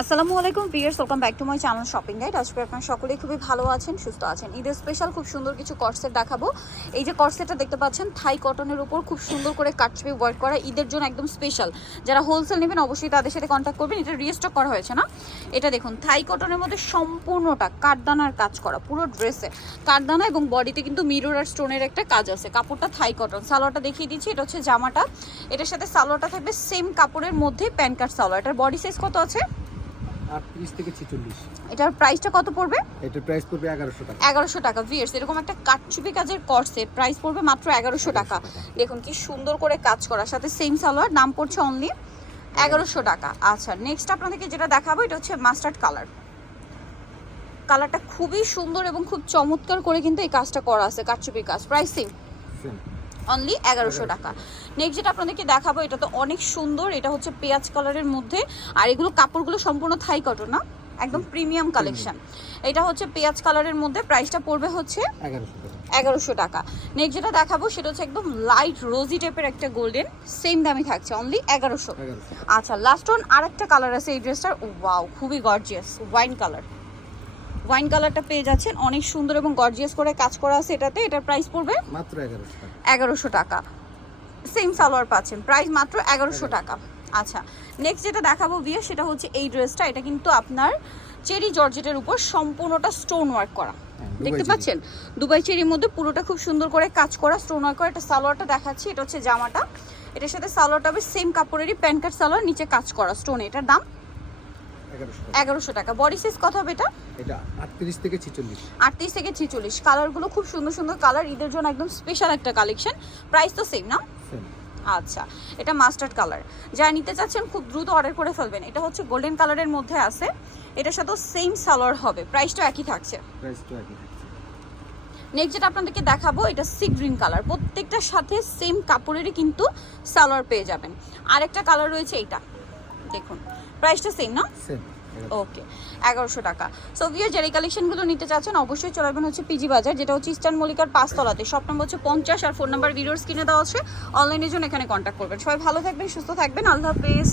আসসালামু আলাইকুম viewers, welcome back to my channel shopping guide. আজকে আপনারা সকলেই খুবই ভালো আছেন, সুস্থ আছেন। ঈদের স্পেশাল খুব সুন্দর কিছু কর্সেট দেখাবো। এই যে কর্সেটটা দেখতে পাচ্ছেন থাই কটনের উপর খুব সুন্দর করে কাটছবি ওয়ার্ক করা, ঈদের জন্য একদম স্পেশাল। যারা হোলসেল নেবেন অবশ্যই তাদের সাথে কন্ট্যাক্ট করবেন। এটা রিস্টক করা হয়েছে না, এটা দেখুন থাই কটনের মধ্যে সম্পূর্ণটা কাঠদানার কাজ করা, পুরো ড্রেসে কাঠদানা এবং বডিতে কিন্তু মিরর আর স্টোনের একটা কাজ আছে। কাপড়টা থাই কটন। সালোয়ারটা দেখিয়ে দিচ্ছি, এটা হচ্ছে জামাটা, এটার সাথে সালোয়ারটা থাকবে সেম কাপড়ের মধ্যে প্যান্ট কাট সালোয়ার। এটার বডি সাইজ কত আছে? 38 থেকে 46। এটার প্রাইসটা কত পড়বে? এটার প্রাইস পড়বে 1100 টাকা। 1100 টাকা। ভিউয়ার্স, এরকম একটা কাটচুপি কাজের কর্সেট প্রাইস পড়বে মাত্র 1100 টাকা। দেখুন কি সুন্দর করে কাজ করার সাথে সেম সালোয়ার, দাম পড়ছে অনলি 1100 টাকা। আচ্ছা, নেক্সট আপনাদেরকে যেটা দেখাবো এটা হচ্ছে মাস্টার্ড কালার। কালারটা খুবই সুন্দর এবং খুব চমৎকার করে কিন্তু এই কাজটা করা আছে, কাটচুপির কাজ। প্রাইস সেম অনলি 1100 টাকা। নেক্সট যেটা আপনাদেরকে দেখাবো এটা তো অনেক সুন্দর, এটা হচ্ছে পেঁয়াজ কালারের মধ্যে, আর এগুলো কাপড়গুলো সম্পূর্ণ থাই কটন না, একদম প্রিমিয়াম কালেকশন। এটা হচ্ছে পেঁয়াজ কালারের মধ্যে, প্রাইসটা পড়বে হচ্ছে 1100 টাকা। নেক্সট যেটা দেখাবো সেটা হচ্ছে একদম লাইট রোজি টাইপের একটা গোল্ডেন, সেম দামে থাকছে অনলি 1100। আচ্ছা, লাস্ট ওয়ান আর একটা কালার আছে এই ড্রেসটার, ওয়াও খুবই গর্জিয়াস ওয়াইন কালার। ওয়াইন কালারটা পেয়ে যাচ্ছেন, অনেক সুন্দর এবং গর্জিয়াস করে কাজ করা আছে এটাতে। এটার প্রাইস পড়বে মাত্র 1100 টাকা। 1100 টাকা। সেম সালোয়ার পাচ্ছেন, প্রাইস মাত্র 1100 টাকা। আচ্ছা, নেক্সট যেটা দেখাবো ভিউ সেটা হচ্ছে এই ড্রেসটা। এটা কিন্তু আপনার চেরি জর্জেটের উপর সম্পূর্ণটা স্টোন ওয়ার্ক করা, দেখতে পাচ্ছেন দুবাই চেরির মধ্যে পুরোটা খুব সুন্দর করে কাজ করা, স্টোন ওয়ার্ক করা। এটা সালোয়ারটা দেখাচ্ছি, এটা হচ্ছে জামাটা, এটার সাথে সালোয়ারটা হবে সেম কাপড়েরই প্যান্ট কাট সালোয়ার, নিচে কাজ করা স্টোনে। এটার দাম 1100 টাকা। বডি সাইজ কত হবে এটা? এটা 38 থেকে 46। 38 থেকে 46। কালারগুলো খুব সুন্দর সুন্দর কালার, ঈদের জন্য একদম স্পেশাল একটা কালেকশন। প্রাইস তো সেম না? আচ্ছা, এটা মাস্টার্ড কালার। যারা নিতে চাচ্ছেন খুব দ্রুত অর্ডার করে ফেলবেন। এটা হচ্ছে গোল্ডেন কালারের মধ্যে আছে, এটার সাথেও সেম সালোয়ার হবে, প্রাইসটা একই থাকছে। নেক্সট যেটা আপনাদেরকে দেখাবো এটা সি গ্রিন কালার, প্রত্যেকটার সাথে সেম কাপড়েরই কিন্তু সালোয়ার পেয়ে যাবেন। আরেকটা কালার রয়েছে এইটা, দেখুন প্রাইসটা সেম না? ওকে, 1100 টাকা। সো ভিউয়ার, যারা এই কালেকশনগুলো নিতে চাচ্ছেন অবশ্যই চলে আসবেন হচ্ছে পিজি বাজার, যেটা হচ্ছে ইস্টার্ন মল্লিকার 5 তলাতে। শপ নম্বর হচ্ছে 50 আর ফোন নাম্বার ভিডিওর স্ক্রিনে দেওয়া আছে। অনলাইনের জন্য এখানে কন্ট্যাক্ট করবেন। সবাই ভালো থাকবেন, সুস্থ থাকবেন, আল্লাহ হাফেজ।